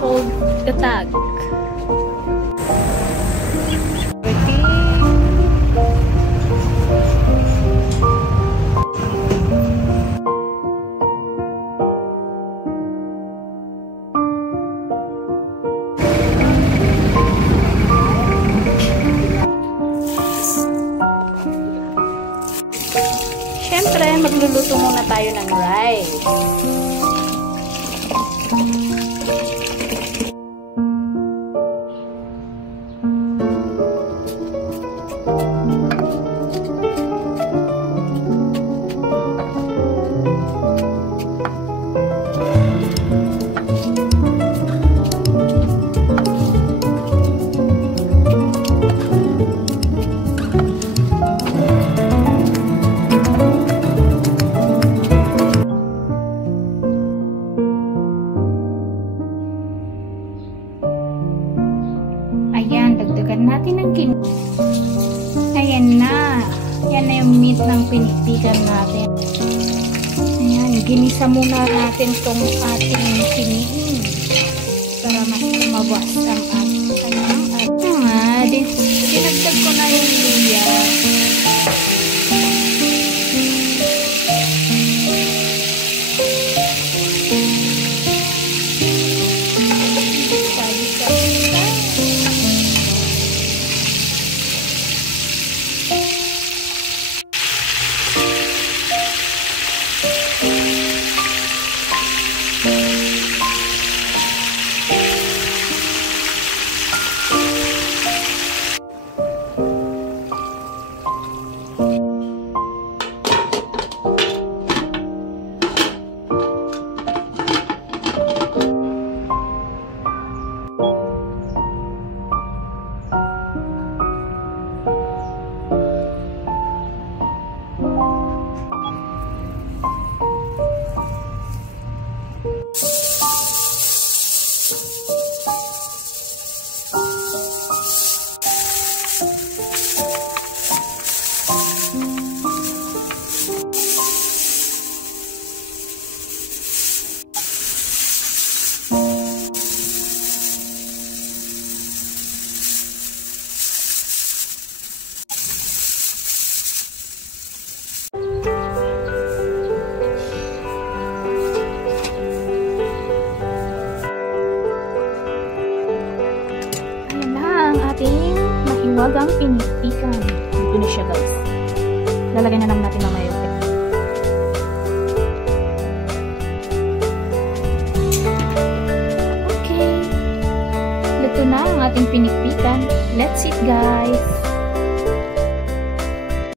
Cold attack. Siyempre, magluluto muna tayo ng rice. Ayan, dagdagan natin ng Ayan na. Yan na yung meat ng pinikpikan natin. Ayan, ginisa muna natin itong ating piniin para mas mabawas ang ating dinagdag ko na yung luya. Mahiwagang pinikpikan. Ito na siya, guys. Lalagyan na lang natin mamaya yung okay. Luto na ang ating pinikpikan. Let's eat, guys.